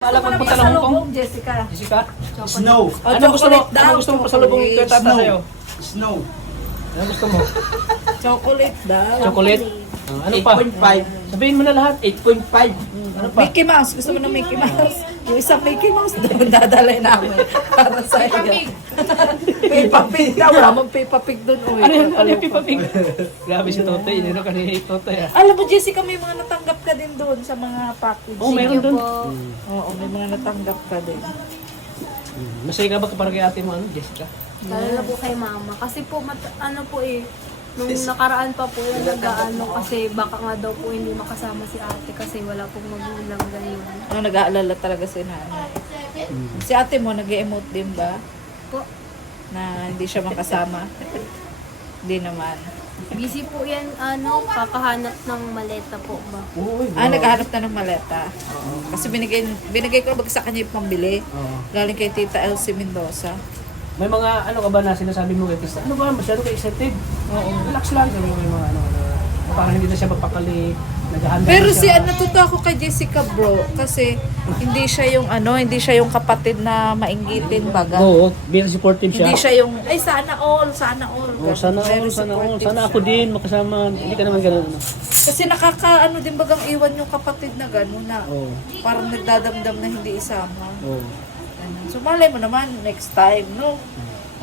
Alam mo punta ng Hong Kong? Jessica. Jessica? Snow. Ano gusto mo? Ano gusto mo pasalubong kay tata sa'yo? Snow. Ano gusto mo? Chocolate daw. Chocolate? Ano pa? 8.5. Sabihin mo na lahat. 8.5. Ano pa? Mickey Mouse. Gusto mo ng Mickey Mouse? Yung isang Mickey Mouse daw dadalay namin. Para sa iyo. Peppa Pig daw. Wala mong Peppa Pig doon. Ano yun? Ano yung Peppa Pig? Grabe si Totoy. Inino ka ni Totoy ah. Alam mo, Jessica, may mga natanggap ka din doon sa mga package. Oh, meron doon. Oo, may mga natanggap ka din. Masaya ka ba kapag kay ate mo, ano, Jessica? Lalo na po kay mama. Kasi po, ano po eh, nung nakaraan pa po yung nag-ano kasi baka nga daw po hindi makasama si ate kasi wala pong magulang ganyan. Ano, nag-aalala talaga si nanay. Si ate mo, nag-emote din ba? Po, Na hindi siya makasama? Hindi naman. busy po yan, kakahanap ng maleta po ba? Uy, Naghahanap na ng maleta. Kasi binigay ko sa kanya yung pambili. Galing kay Tita Elsie Mendoza. May mga ano ka ba na sinasabi mo kay Krista? Ano ba? Masyado ka excited. Oo. Relax lang. Sabi mo may mga ano. Parang hindi na siya magpakali. Naghahanda Pero na siya. natuto ako kay Jessica bro. Kasi hindi siya yung kapatid na mainggitin baga. Oo, very supportive siya. Hindi siya yung, sana all. Oh, sana Very all, sana all. supportive Sana ako siya. din makasama. Hindi ka naman ganun. Ano? Kasi din bagang iwan yung kapatid na gano'n na Oo. parang nagdadamdam na hindi isama. Oo. Ganun. So malay mo naman next time, no?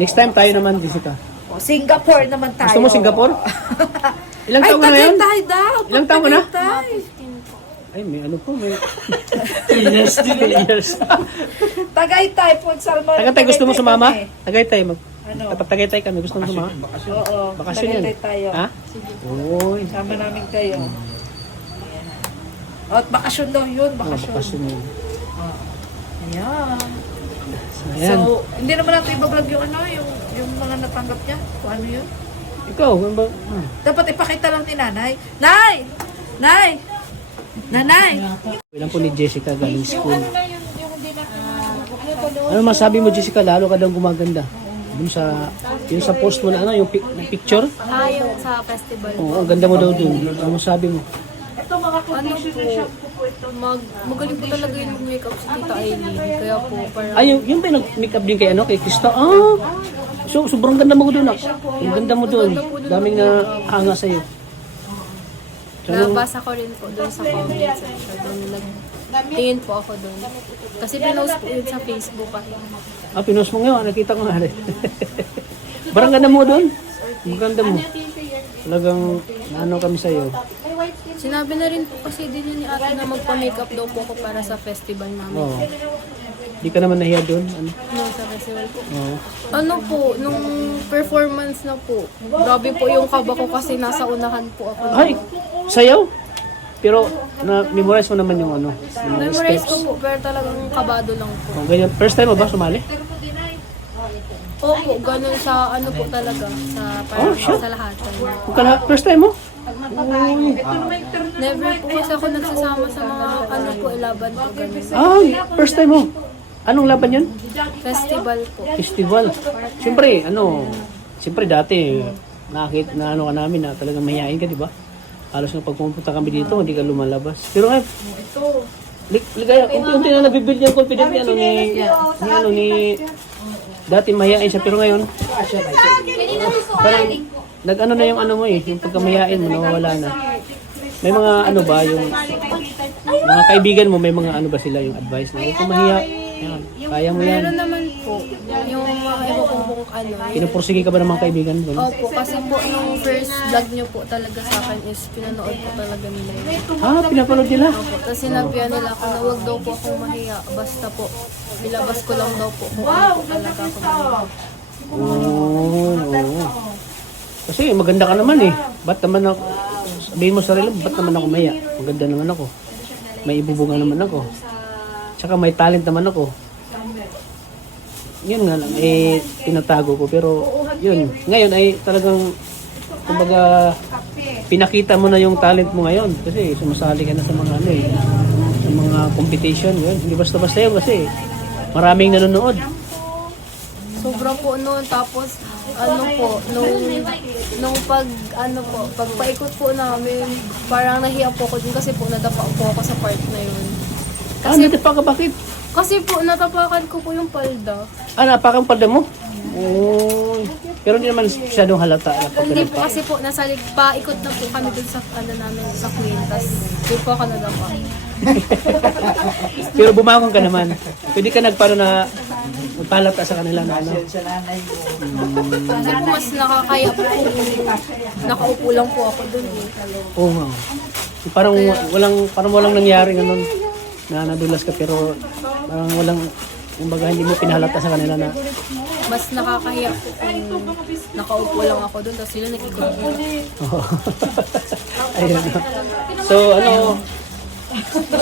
Next time tayo naman, Jessica. O, Singapore naman tayo. Gusto mo Singapore? Ilang Ay, taon ka na yun? Tagaytay daw. Ilang taon ka na? Tagaytay. 15 po. Ay, may ano po, may 3 years, 3 years. Tagaytay po, Salmon. Tagaytay, gusto mo sumama? kami. Tagaytay, Ano? kapag Tagaytay kami, gusto mo sumama? Oo, Bakasyon yan. Tagaytay tayo. Ha? Uy. Sama namin kayo. Ayan. O, at bakasyon daw yun, bakasyon. Bakasyon yun. Ayan. Ayan. So, hindi naman natin ibablog yung yung mga natanggap niya. Kung ano yun. Ikaw, ano ba? Dapat ipakita lang ni nanay. Nay! Nay! Nanay! Ilan po ni Jessica galing school. Ano na yung hindi na Ano masabi mo, Jessica? Lalo ka daw gumaganda. Yung sa post mo na ano, yung picture? Yung sa festival. Oo, ang ganda mo daw dun. Ano masabi mo? ito mga Ano po, magaling po talaga yung makeup si Tita Aileen. Kaya po, parang Ay, yung ba nag-makeup din kay ano, kay Krista? So, sobrang ganda mo doon ako. Ang ganda mo doon. Daming na hanga sa'yo. nabasa ko rin po doon sa comment section. Doon nagtingin po ako doon. Kasi pinost po yun sa Facebook. Pinost mo ngayon. Nakita ko nga rin. Parang ganda mo doon. Ang ganda mo. Talagang ano kami sa'yo. Sinabi na rin po kasi din yun ni ate na magpa-makeup daw po ako para sa festival namin. Oo. Di ka naman nahiya doon. Ano? No, sa festival po. Oo. Ano po, nung performance na po, grabe po yung kaba ko kasi nasa unahan po ako. Ay, sayaw. Pero na-memorize mo naman yung ano, yung mga Memorize ko steps. po, pero talagang kabado lang po. Oh, ganyan. First time mo ba sumali? Opo, ganun sa ano po talaga, sa parang sa lahat. First time mo? Never po kasi ako nagsasama sa mga ano po, ilaban po ganun. First time mo. Anong laban yun? Festival po. Festival. Siyempre dati, nakakit na ano ka namin na talagang mahihain ka, di ba? Halos nga pag pumunta kami dito, hindi ka lumalabas. Pero ngayon, ligaya, unti-unti na nabibuild yung confidence ni dati mahihain siya, pero ngayon, parang, nag-ano na yung ano mo yung pagkamahihain mo, nawawala na. May mga ano ba, yung mga kaibigan mo, may mga ano ba sila yung advice na huwag kang mahiya. Yan, kaya mo yan. Meron naman po, yung mga iba kong ano. Pinupursige ka ba ng mga kaibigan mo? Opo, kasi po nung first vlog nyo po talaga sa akin is pinanood ko talaga nila yun. Pinapanood nila? Opo, tapos sinabihan nila ako na wag daw po akong mahiya, basta po ilabas ko lang daw po kung ano po talaga ako mahiya. Oo. Kasi maganda ka naman eh. Ba't naman ako, sabihin mo sa sarili, ba't naman ako maya? Maganda naman ako. May ibubunga naman ako. Tsaka may talent naman ako. Yun nga lang, tinatago ko. Pero yun, ngayon ay talagang, kumbaga, pinakita mo na yung talent mo ngayon. Kasi sumasali ka na sa mga sa mga competition. Yun. Hindi basta-basta yun kasi maraming nanonood. Sobra po noon, tapos ano po, nung pagpaikot po namin, parang nahiya po ako din kasi po nadapa po ako sa part na yun. Kasi, natapa ka, bakit? kasi po, natapakan ko po yung palda. Napakang palda mo? Oh. Pero hindi naman masyadong halata na Hindi po pagkalapa. kasi po, paikot na po kami dun sa, namin, sa kwintas. Hindi po ako nadapa. Pero bumangon ka naman. Pwede ka nagpano na palata sa kanila na ano. Sa nanay mo. Kasi po mas nakakaya po. Nakaupo lang po ako dun eh. Oo nga. Parang walang nangyari ganun na nadulas ka pero parang walang kumbaga hindi mo pinahalata sa kanila na Mas nakakahiya po kung nakaupo lang ako dun, tapos sila nakikot po. ayun. So ano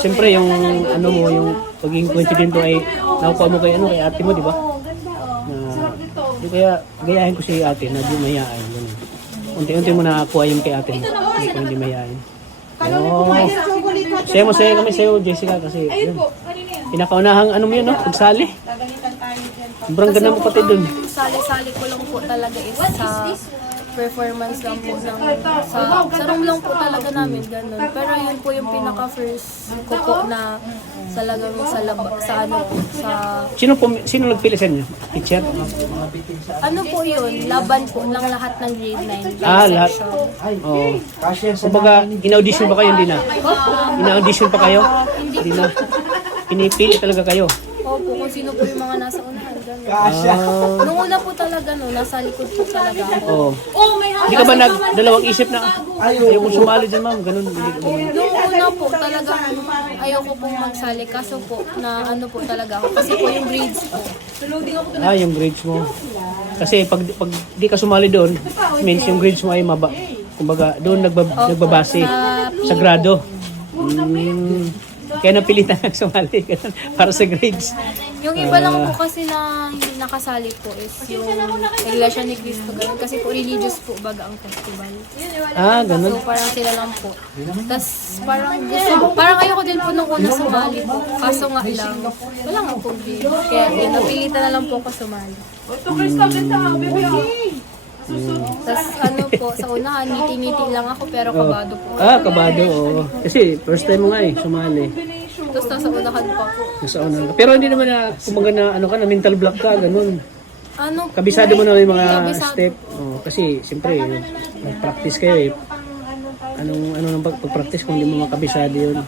siyempre yung ano mo yung pagiging confident mo ay nakuha mo kay ate mo, di ba? Di kaya gayahin ko si ate na di mayayain. Ganun. Unti-unti mo nakakuha yung kay ate mo. Hindi mayayain. Oh. Masaya kami sa'yo, Jessica, kasi yun. Pinakaunahang ano mo yun, no? Pagsali. Sobrang ganda mo pati dun. Sali-sali ko lang po talaga is sa performance lang po ng sa room lang po talaga namin ganun. Pero yun po yung pinaka first ko po na talagang sa ano po sa Sino nagpili sa inyo? Teacher? ano po yun, laban po ng lahat ng grade 9. Lahat. Oo. Kasya sa Kumbaga, in-audition pa kayo, hindi na? In-audition pa kayo? Hindi na. Pinipili talaga kayo. Opo, kung sino po yung mga nasa unahan. Ganun. Kasya. Nung una po talaga, no, nasa likod po talaga ako. Oo. Hindi ka ba dalawang isip na, ayaw kong sumali dyan, ma'am? Ganun. Hindi. Nung una po talaga, ayoko pong magsali. Kaso po, na ano po talaga ako. Kasi po yung grades po. Yung grades mo. Kasi pag di ka sumali doon, means yung grades mo ay kumbaga, doon nagbabase sa grado. Kaya napilitan ang sumali ganun, para sa grades. Yung iba lang po kasi na hindi nakasali po is yung Iglesia ni Cristo. Ganun. Kasi po religious po baga ang festival. Ganun. So parang sila lang po. Tapos parang ayoko din po nung una sumali po. Kaso nga lang, wala nga po grade. Kaya yun, napilitan na lang po ako sumali. Tapos ano po, sa unahan, ngiti-ngiti lang ako pero kabado po. Kabado, oo. Kasi first time mo nga sumali. Tapos nasa unahan pa po. Nasa una. Pero hindi naman na, kumbaga na, na mental block ka, ganun. Ano po? Kabisado mo na yung mga Kabisado. step. Kasi, siyempre, nag-practice kayo Anong pag-practice kung hindi mo makabisado yun.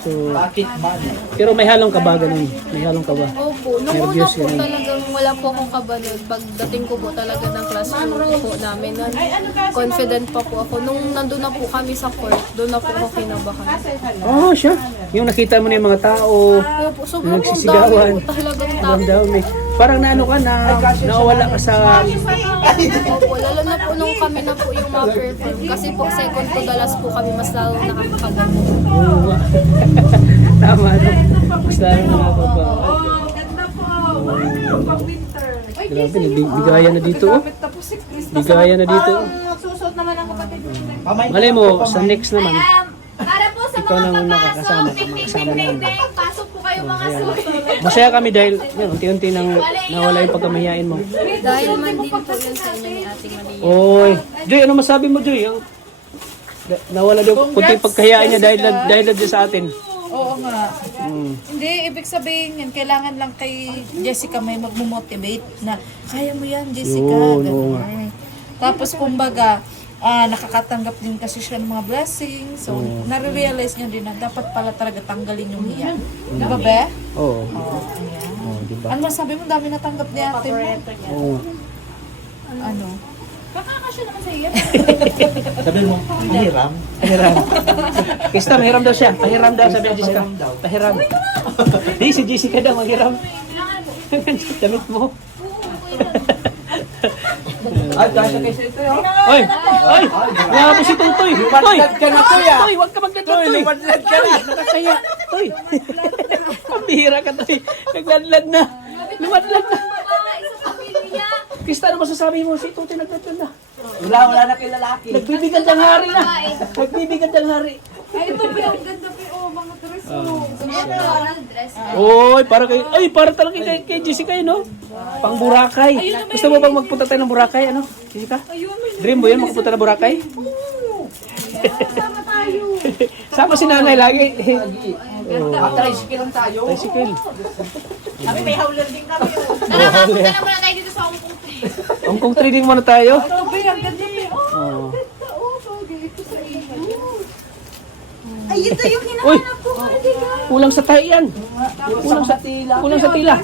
So, Bakit man? pero may halong kaba ganun. May halong kaba. Opo, nung una Nervous po ganun. talagang wala po akong kaba nun. Pagdating ko po talaga ng classroom po namin, confident pa po ako. Nung nandun na po kami sa court, doon na po ako kinabahan. Siya. Yung nakita mo na yung mga tao, Opo, sobrang nagsisigawan. dami po talagang tao. ang dami. Parang naano ka na, nawala ka sa... Opo, lalo na po nung kami na po yung ma-perform. Kasi po second to the last po kami mas lalo nakakakaba po. Tama, no? Mas lalo nakakaba. Grabe, bigayan na dito. Bigayan na dito. Magsusot naman ang kapatid. Malay mo, sa next naman, Para po sa ikaw mga nang papasok, nakakasama, ding makasama naman. pasok po kayo mga suki. Masaya kami dahil yun, unti-unti nang nawala yung pagkamahiyain mo. Dahil man din po yun sa inyo ni Ate Maria. Oy, Joy, ano masabi mo, Joy? Nawala daw kunti pagkahiyaan niya dahil na sa atin. Oo nga. Hindi, ibig sabihin yan, kailangan lang kay Jessica may magmumotivate na kaya mo yan, Jessica. Yun, ganun. oo nga. Tapos kumbaga, nakakatanggap din kasi siya ng mga blessings. So, nare-realize niya din na dapat pala talaga tanggalin yung hiya. Di ba, Be? Oo. Ayan. Oh, di ba? Ano masabi mo? Dami natanggap ni ate mo. Oo. Ano? Kakakasya naman sa iyo. Sabi mo, hiram. Pahiram. Krista, mahiram daw siya. Pahiram daw, sabi ni Jessica. Pahiram. Di, si Jessica daw mahiram. Damit mo. Ay, kasya kayo ito yun. Oy! Oy! Nga po si Toy! Lumadlad ka na, Toy, ah. Toy, huwag ka magdadlad, Toy! Lumadlad ka na. Nakakaya. Toy! Pambihira ka, Toy. Nagladlad na. Lumadlad na. Sa pamilya. Krista, ano masasabi mo? Si Toy nagladlad na. Wala na kay lalaki. Nagbibigad ng hari na. Nagbibigad ng hari. Ay, ito ba ang ganda pa yung mga dress mo. Dress. Oy, para talaga kay Jessica yun, no? Pang Boracay. Gusto mo bang magpunta tayo ng Boracay, ano? Jessica? Dream mo yun, magpunta ng Boracay? Sama tayo. Sama si nanay lagi. Tricycle lang tayo. Tricycle. Kami may howler din kami. Tara, kapunta na muna tayo dito sa Hong Kong. Hong Kong trading muna tayo. Ito ba ang ganda ba? Oo. Ay, ito yung Uy! Kulang sa tayo yan. Kulang sa tila. Kulang sa tila.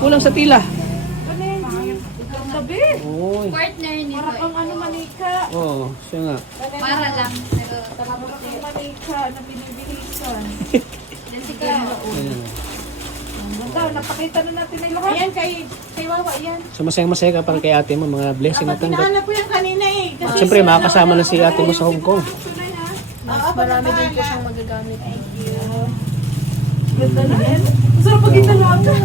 Kulang sa tila. Tabi. Uy. Partner nito Para eh. kang ano manika. Oo, siya nga. Para lang. Para kang manika na binibihisan. Jessica. Ayan. Ganda, napakita na natin ay lahat. Ayan, kay Wawa, yan. So masayang-masaya ka para kay ate mo, mga blessing na tanggap. Hinahanap ko yan kanina eh. At syempre, makakasama na si ate mo sa Hong Kong. Mas marami din po siyang magagamit. Ganda na yan. Sarap pagkita natin.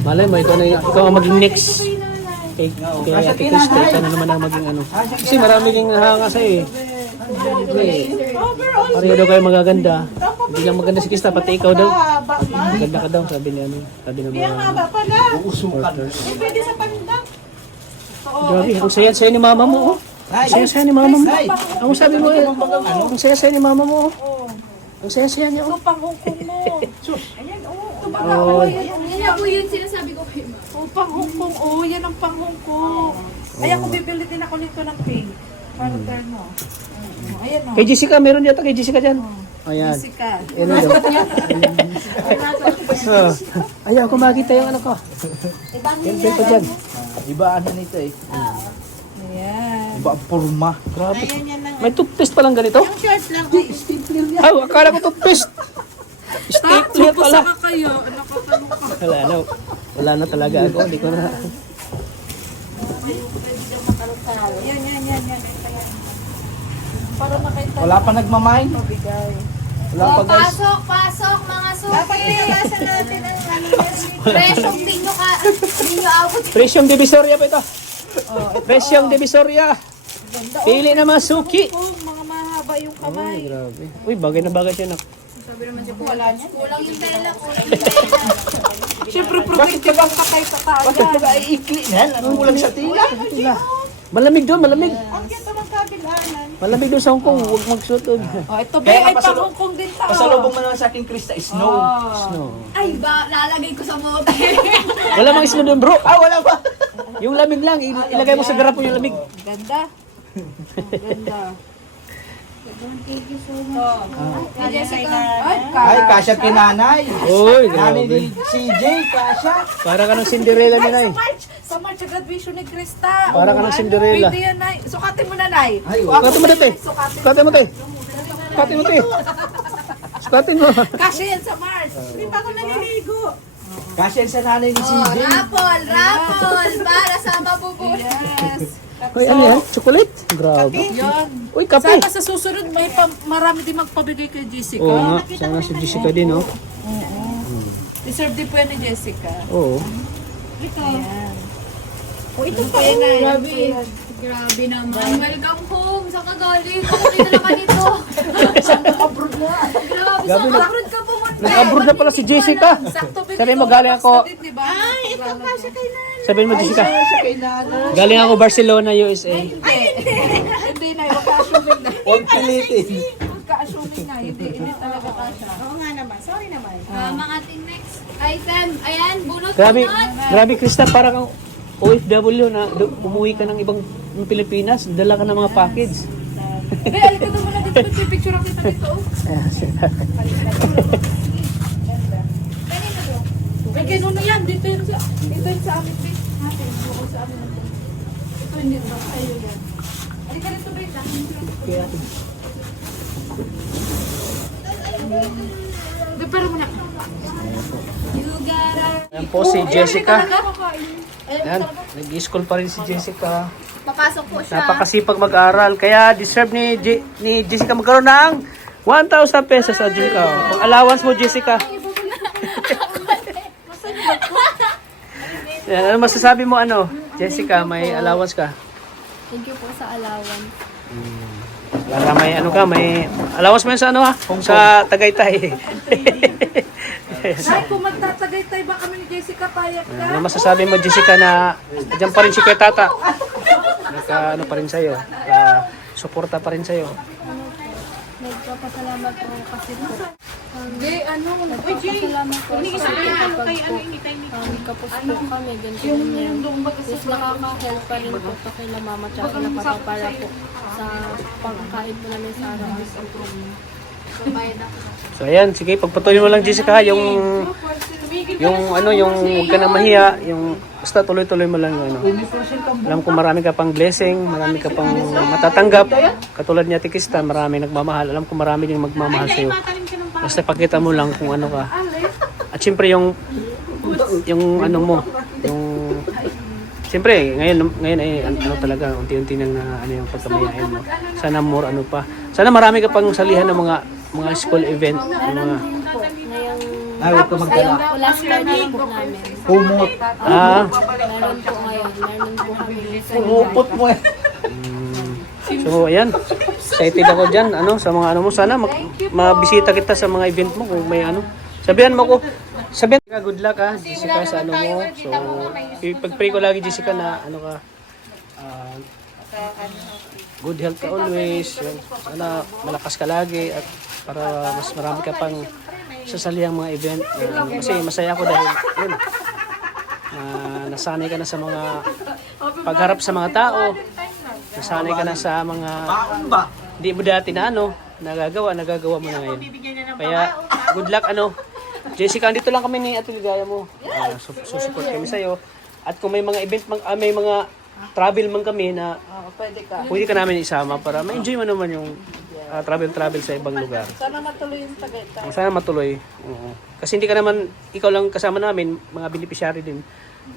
Malay mo, ikaw ang maging next. Kay ate Krista, ikaw na naman ang maging ano. Kasi marami ding nahanga sa'yo eh. Pareho daw kayo magaganda. Hindi lang maganda si Krista, pati ikaw daw. Maganda ka daw, sabi niya ano. Sabi ng mga... Pala. Uusukan. Pwede sa pandak. Grabe, ang saya-saya ni mama mo oh. Ang saya-saya ni mama mo. Ang sabi mo eh, ang saya-saya ni mama mo oh. Ang saya-saya niya oh. Ito pang hukong mo. Ayan, oh. Ito pang Oh. Yan na po yun sinasabi ko kay Ma. Oh, pang hukong. Oh, yan ang pang hukong. Ay, ako bibili din ako nito ng pink. Para turn mo. Ayan, oh. Kay Jessica, meron yata kay Jessica dyan. Ayan. Jessica. Yan o. Ayaw ko makita yung ano ko. Yan pa dyan. Iba ano nito eh. Ayan. Iba ang purma. Grabe. Ayan yan lang. May toothpaste pa lang ganito? Short lang. Ay, Ay, akala ko toothpaste. Stapler pala. ka kayo. Nakakano ka. Wala na. Wala na talaga ako. Hindi ko na. Yan. Para makita. Wala pa nagmamay. Bigay. Wala pa guys. Pasok, mga Dapat suki. iwasan natin ang ano yan. Presyong di nyo abot. Presyong Divisoria pa ito. Presyong Divisoria. Pili na mga suki. Oh, mga mahaba yung kamay. Ay, grabe. Uy, bagay na bagay siya. Sabi naman siya, kulang yung tela, kulang yung tela. Siyempre, protective ang kakay sa tao. Bakit ba ay ikli yan? Anong kulang sa tila? Malamig doon, malamig. Ang ganda ng kabilanan. Malamig doon sa Hong Kong. Huwag magsuot doon. Oh, ito ba Kaya ay pasalo- pang-hongkong din tao. Pasalubong mo naman sa akin, Krista, snow. No. Ay ba, lalagay ko sa mote. Wala mang isno doon, bro. Ah, wala ba? Yung lamig lang. Ilagay mo sa garapon yung lamig. Ganda. Ganda. Kay Jessica. Ay, kasya kinanay. Uy, Nanay grabe. ni CJ, kasya. Para ka ng Cinderella ni Nay. Sa March, sa graduation ni Krista. Para ka ng Cinderella. Pwede yan, Nay. Sukatin mo na, Nay. Ay, Sukatin mo dito eh. Sukatin mo dito. Sukatin mo dito. Sukatin mo. Kasi yan sa March. Hindi pa ako naliligo. kasya sa nanay ni Oh, CJ. rapol, para sa mabubuhay. Yes. Uy, ano yan? Chocolate? Grabe. Yan. Uy, kape. Sana sa susunod, may marami din magpabigay kay Jessica. Oo nga. Sana si Jessica din, oh. Deserve din po yan ni Jessica. Oo. Ayan. Oh, ito pa. Grabe naman. Welcome home. Saan ka galing? Ako dito naman ito. Abroad na. Grabe, Gabi saan na- abroad ka pumunta? Nag-abroad na pala si Jessica. Sakto ba Sabihin mo, galing ako. Ay, ito pa siya kay Nan. Sabihin mo, Jessica. Kasya kay nanay. Galing ako Barcelona, USA. Hindi na, huwag ka-assuming na. Huwag pilitin. Huwag ka-assuming na. Hindi talaga ka siya. Oo nga naman. Sorry naman. Mga ating next item. Ayan, bunot. Grabe, grabe, Krista, para kang OFW na umuwi ka ng ibang ng Pilipinas, dala ka ng mga package. Be, alika doon muna dito. Picture ako kita dito. Ayan, siya. Ay, ganun na yan. Dito yun sa amin. Be. Natin. Bukod sa amin. Ito hindi ba? Ayun yan. Alika dito, Be. Be, pero muna. You gotta... Ayan po si Jessica. Ayan, nag-school pa rin si Jessica. Papasok po siya. Napakasipag mag-aral. Kaya deserve ni Jessica magkaroon ng 1,000 pesos sa Jessica. Pang allowance mo, Jessica. Yan, ano masasabi mo, Jessica, may allowance ka? Thank you po sa allowance. Para may may allowance mo yan sa sa Tagaytay. Ay, kung magtatagay-tay ba kami ni Jessica, payag ka? Ano masasabi mo, Jessica, na dyan pa rin si Kuya Tata? Pa rin sa'yo. Suporta pa rin sa'yo. Nagpapasalamat po kasi po Hindi, ano, Nagpapasalamat po sa kapag po kapos po kami, ganito ganyan. Yes, nakaka-help pa rin po ito kay mama tsaka kila papa para po sa pagkain po namin sa araw-araw. So ayan, sige, pagpatuloy mo lang Jessica, yung huwag ka na mahiya, yung basta tuloy-tuloy mo lang yung ano. Alam ko marami ka pang blessing, marami ka pang matatanggap. Katulad niya Tikista, marami nagmamahal. Alam ko marami din magmamahal sa iyo. Basta pakita mo lang kung ano ka. At siyempre yung ano mo, yung siyempre ngayon ay ano talaga unti-unti nang na ano yung pagkamayain mo. Sana more ano pa. Sana marami ka pang salihan ng mga school event, ng mga Po, ngayong Ay, huwag ka magdala. ngayong last Friday po namin. Humot. Meron po ngayon, meron po kami. Humupot mo eh. So ayan, excited ako dyan, ano, sa mga ano mo. Sana mabisita kita sa mga event mo kung may ano. Sabihan mo ka, good luck ha, Jessica, sa ano mo. So, ipag-pray ko lagi Jessica na ano ka, good health ka always. Yun. Sana malakas ka lagi at para mas marami ka pang sasalihang mga event. Kasi masaya ako dahil yun, nasanay ka na sa mga pagharap sa mga tao. Nasanay ka na sa mga di mo dati na ano, nagagawa mo na ngayon. Kaya good luck ano. Jessica, andito lang kami ni Ate Ligaya mo. Susupport kami sa'yo. At kung may mga event, may mga travel man kami na pwede ka namin isama para ma-enjoy mo naman yung travel sa ibang lugar. Sana matuloy yung Tagaytay. Sana matuloy. Oo. Kasi hindi ka naman, ikaw lang kasama namin, mga beneficiary din,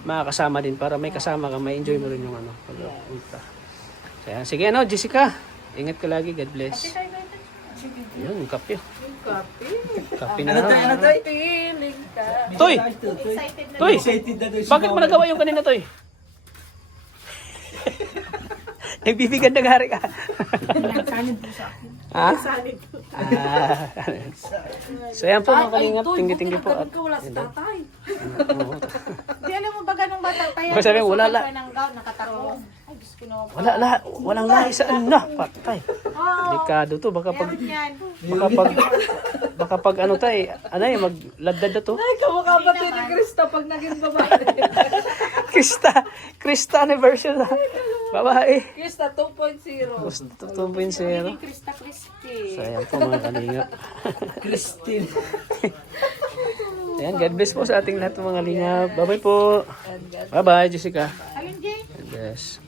makakasama din para may kasama ka, may enjoy mo rin yung ano. Pagpunta. Kaya, sige ano, Jessica, ingat ka lagi, God bless. Yun, kape. Kape na. Ano tayo? Feeling ka. Toy! Toy! Excited na doon si Bakit mo nagawa yung kanina, Toy? Nagbibigyan ng hari ka. Nagsanid po sa akin. Ha? So yan po mga kalingap, tinggi-tinggi po. At, Wala si tatay. oo. Di alam mo ba ganong bata tayo? Masabi, wala la. Ng gown, nakatakbo. Ay, Diyos ko naman. Walang lahi sa ano, patay. Delikado to, baka pag ano tayo, ano yung magladad na to. Ay, kamukha ba ito ni Krista pag naging babae? Krista anniversary na. Babae. Krista 2.0. Gusto 2.0. Krista Christy. So ayan po mga kalingap. Christine. Ayan, God bless po sa ating lahat ng mga kalingap. Bye-bye po. Bye-bye, Jessica. God bless.